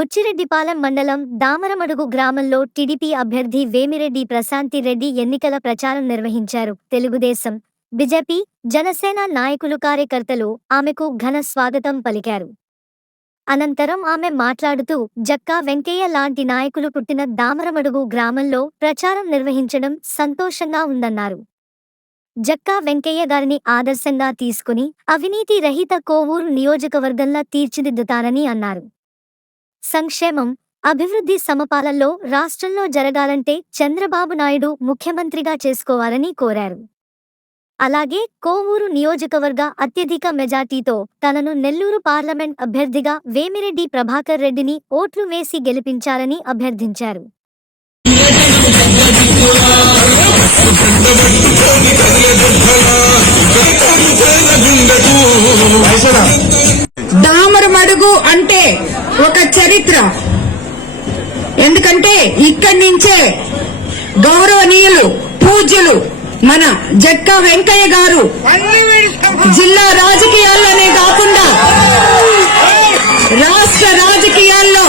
బుచ్చిరెడ్డిపాలెం మండలం దామరమడుగు గ్రామంలో టీడీపీ అభ్యర్థి వేమిరెడ్డి ప్రశాంతి రెడ్డి ఎన్నికల ప్రచారం నిర్వహించారు. తెలుగుదేశం బీజేపీ జనసేన నాయకులు కార్యకర్తలు ఆమెకు ఘన స్వాగతం పలికారు. అనంతరం ఆమె మాట్లాడుతూ జక్కా వెంకయ్య లాంటి నాయకులు పుట్టిన దామరమడుగు గ్రామంలో ప్రచారం నిర్వహించడం సంతోషంగా ఉందన్నారు. జక్కా వెంకయ్య గారిని ఆదర్శంగా తీసుకుని అవినీతి రహిత కోవూరు నియోజకవర్గంలా తీర్చిదిద్దుతారని అన్నారు. సంక్షేమం అభివృద్ధి సమపాలనలో రాష్ట్రంలో జరగాలంటే చంద్రబాబు నాయుడు ముఖ్యమంత్రిగా చేసుకోవాలని కోరారు. అలాగే కోవూరు నియోజకవర్గ అత్యధిక మెజార్టీతో తనను నెల్లూరు పార్లమెంట్ అభ్యర్థిగా వేమిరెడ్డి ప్రభాకర్ రెడ్డిని ఓట్లు వేసి గెలిపించాలని అభ్యర్థించారు. దామరమడుగు అంటే ఒక చరిత్ర. ఎందుకంటే ఇక్కడి నుంచే గౌరవనీయులు పూజ్యులు మన జక్క వెంకయ్య గారు జిల్లా రాజకీయాల్లోనే కాకుండా రాష్ట్ర రాజకీయాల్లో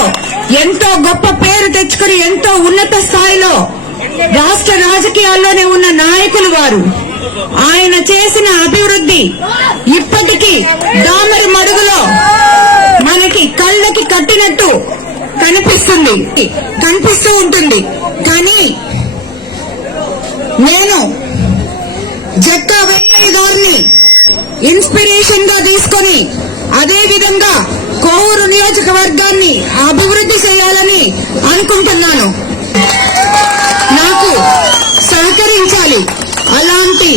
ఎంతో గొప్ప పేరు తెచ్చుకుని ఎంతో ఉన్నత స్థాయిలో రాష్ట్ర రాజకీయాల్లోనే ఉన్న నాయకులు వారు. ఆయన చేసిన అభివృద్ధి ఇప్పటికీ దామరి మడుగులో కనిపిస్తుంది. కనిపిస్తూ ఉంటుంది. కానీ నేను జక్క వెంకయ్య గారిని ఇన్స్పిరేషన్గా తీసుకొని అదే విధంగా కోవూరు నియోజకవర్గాన్ని అభివృద్ధి చేయాలని అనుకుంటున్నాను. నాకు సహకరించాలి. అలాంటి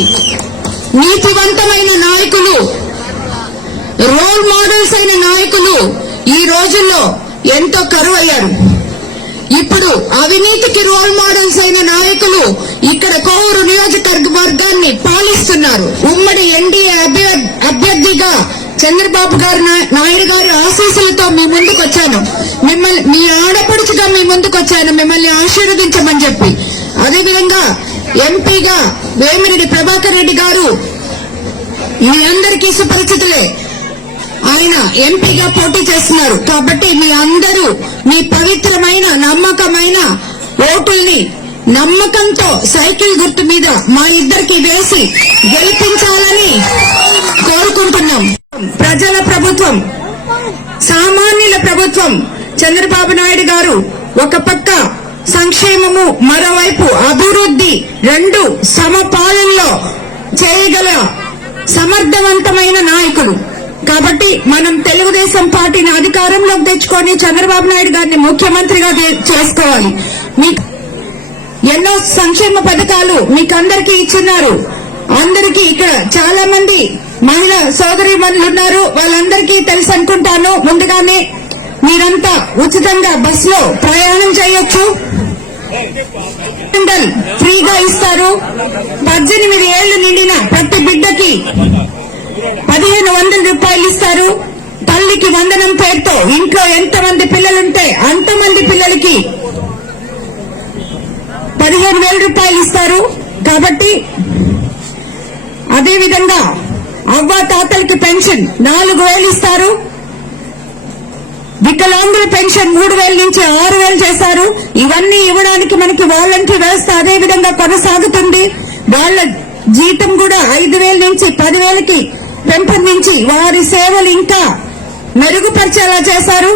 నీతివంతమైన నాయకులు రోల్ మోడల్స్ అయిన నాయకులు ఈ రోజుల్లో ఎంతో కరువయ్యారు. ఇప్పుడు అవినీతికి రోల్ మోడల్స్ అయిన నాయకులు ఇక్కడ కోవూరు నియోజకవర్గాన్ని పాలిస్తున్నారు. ఉమ్మడి ఎన్డీఏ అభ్యర్థిగా చంద్రబాబు గారు నాయుడు గారి ఆశీస్సులతో మీ ముందుకు వచ్చాను మిమ్మల్ని మీ ఆడపడుచుగా మీ ముందుకు వచ్చాను మిమ్మల్ని ఆశీర్వదించమని చెప్పి. అదేవిధంగా ఎంపీగా వేమిరెడ్డి ప్రభాకర్ రెడ్డి గారు మీ అందరికీ సుపరిచితులే. ఆయన ఎంపీగా పోటీ చేస్తున్నారు. కాబట్టి మీ అందరూ మీ పవిత్రమైన నమ్మకమైన ఓటుల్ని నమ్మకంతో సైకిల్ గుర్తు మీద మా ఇద్దరికి వేసి గెలిపించాలని కోరుకుంటున్నాం. ప్రజల ప్రభుత్వం సామాన్యుల ప్రభుత్వం చంద్రబాబు నాయుడు గారు ఒక పక్క సంక్షేమము మరోవైపు అభివృద్ధి రెండు సమపాలనలో చేయగల సమర్థవంతమైన నాయకుడు కాబట్టి మనం తెలుగుదేశం పార్టీని అధికారంలోకి తెచ్చుకొని చంద్రబాబు నాయుడు గారిని ముఖ్యమంత్రిగా చేసుకోవాలి. మీ ఎన్నో సంక్షేమ పథకాలు మీకందరికీ ఇచ్చిన్నారు అందరికీ ఇక్కడ చాలా మంది మహిళా సోదరి ఉన్నారు వాళ్ళందరికీ తెలుసు అనుకుంటాను. ముందుగానే మీరంతా ఉచితంగా బస్లో ప్రయాణం చేయొచ్చు. ఫ్రీగా ఇస్తారు. పద్దెనిమిది ఏళ్ళు నిండిన ప్రతి బిడ్డకి పదిహేను వందల రూపాయలు ఇస్తారు. తల్లికి వందనం పేరుతో ఇంట్లో ఎంతమంది పిల్లలుంటే అంతమంది పిల్లలకి పదిహేను వేల రూపాయలు ఇస్తారు. కాబట్టి అదేవిధంగా అవ్వ తాతలకి పెన్షన్ నాలుగు వేలు ఇస్తారు. వికలాంగుల పెన్షన్ మూడు వేల నుంచి ఆరు వేలు చేశారు ఇవన్నీ ఇవ్వడానికి మనకి వాలంటీర్ వ్యవస్థ అదే విధంగా కొనసాగుతుంది. వాళ్ళ జీతం కూడా ఐదు వేల నుంచి పదివేలకి పెంపొందించి వారి సేవలు ఇంకా మెరుగుపరిచేలా చేశారు.